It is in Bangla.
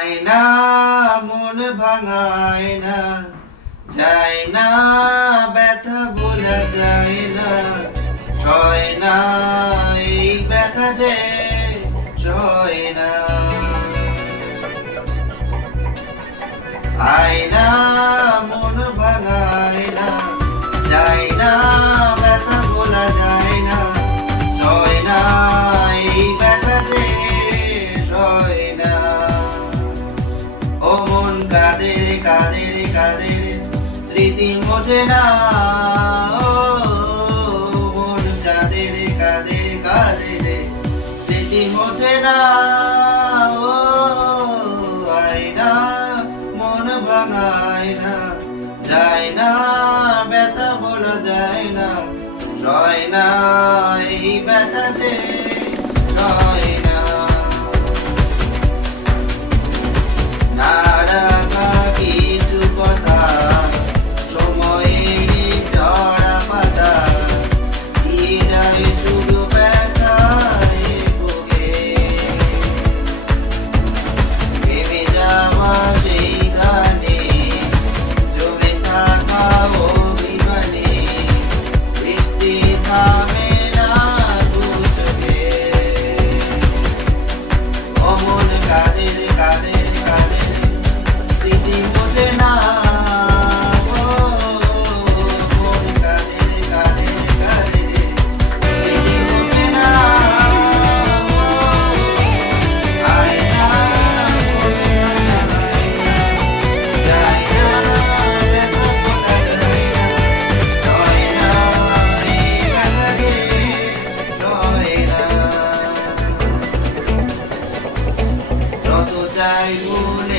না মন ভাঙায় না, যায় না ব্যথা ভোলা যায় না, সয় না এই ব্যথা যে সয় না। আয়না মন ভাঙায় না, যায় না ব্যথা ভোলা যায় না, সয় না এই ব্যথা যে সয় না। ও মন কাঁদে রে কাঁদে রে কাঁদে রে, স্মৃতি মোছে না। ও মন কাঁদে রে কাঁদে রে কাঁদে রে, স্মৃতি মোছে না। ও আয়না মন ভাঙায় না, যায় না ব্যথা বলা যায় না, সয় না এই ব্যথা যে সয় না। না রাখা কিছু কথা সময়েরই ঝরা পাতা, কি যায় শুধু ব্যথায় ভোগে। ভেবে যাওয়া সেই গানে জমে থাকা অভিমানে, বৃষ্টি থামে না দু চোখে। অমন কাঁদে রে কাঁদে রে কাঁদে রে, স্মৃতি মোছে না। ও মন কাঁদে রে কাঁদে রে কাঁদে রে, স্মৃতি মোছে না। ও আয়না মন ভাঙায় না, যায় না ব্যথা ভোলা যায় না, সয় না এই ব্যথা যে সয় না। যত চাই ভুল